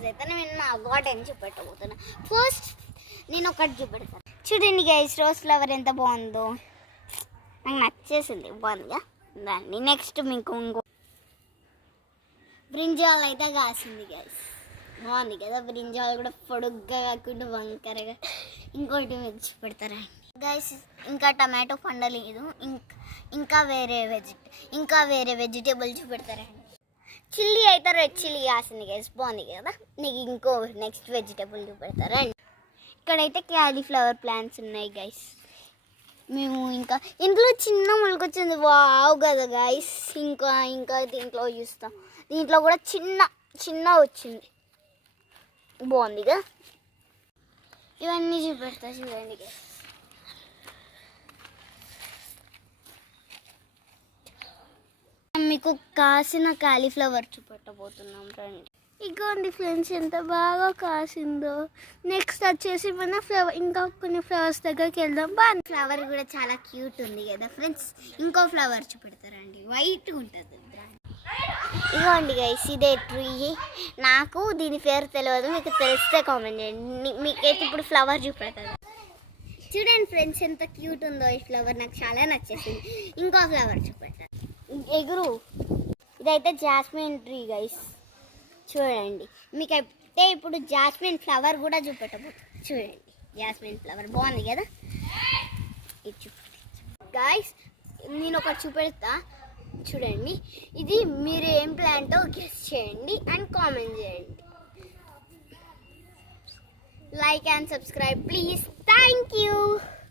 Flowers అయితే నేను మా గార్డెన్ చూపెట్టబోతున్నా. ఫస్ట్ నేను ఒకటి చూపెడతాను. చూడండి గైస్, రోజ్ ఫ్లవర్ ఎంత బాగుందో, నాకు నచ్చేసింది, బాగుందిగా. దాన్ని నెక్స్ట్ మీకు ఇంకో బ్రింజాల్ అయితే కాసింది గైస్, బాగుంది కదా. బ్రింజాల్ కూడా పొడుగ్గా కాకుండా వంకరగా. ఇంకోటి మీరు చూపెడతారా గైస్? ఇంకా టమాటో పండలేదు, ఇంకా వేరే వెజిటేబుల్ చూపెడతారండి. చిల్లీ అయితే రెడ్ చిల్లీ కాసింది గైస్, బాగుంది కదా. నీకు ఇంకో నెక్స్ట్ వెజిటేబుల్ చూపెడతారండి. ఇక్కడైతే క్యాలీఫ్లవర్ ప్లాంట్స్ ఉన్నాయి గైస్. మేము ఇంకా ఇంట్లో చిన్న మొలకొచ్చింది, వావ్ కదా గైస్. ఇంకా దీంట్లో చూస్తాం, దీంట్లో కూడా చిన్న వచ్చింది, బాగుందిగా. ఇవన్నీ చూపెడతా చూడండి గైస్. మీకు కాసిన కాలీఫ్లవర్ చూపెట్టబోతున్నాం రండి. ఇగోండి ఫ్రెండ్స్, ఎంత బాగా కాసిందో. నెక్స్ట్ వచ్చేసి మన ఫ్లవర్, ఇంకా కొన్ని ఫ్లవర్స్ దగ్గరికి వెళ్దాం. బాగా ఫ్లవర్ కూడా చాలా క్యూట్ ఉంది కదా ఫ్రెండ్స్. ఇంకో ఫ్లవర్ చూపెడతారండి, వైట్గా ఉంటుంది. ఇగోండి గైస్, ఇదే ట్రీ. నాకు దీని పేరు తెలియదు, మీకు తెలిస్తే కామెంట్ చేయండి. మీకైతే ఇప్పుడు ఫ్లవర్ చూపెడతాను. చూడండి ఫ్రెండ్స్, ఎంత క్యూట్ ఉందో ఈ ఫ్లవర్, నాకు చాలా నచ్చేసింది. ఇంకో ఫ్లవర్ చూపెడతాను, ఎగురు. ఇదైతే జాస్మిన్ ట్రీ గైస్, చూడండి. మీకైతే ఇప్పుడు జాస్మిన్ ఫ్లవర్ కూడా చూపెట్టబోతుంది. చూడండి, జాస్మిన్ ఫ్లవర్ బాగుంది కదా. ఇది గైస్, నేను ఒకటి చూపెడతా చూడండి. ఇది మీరు ఏం ప్లాంటో గెస్ చేయండి అండ్ కామెంట్ చేయండి. Like and subscribe please. Thank you.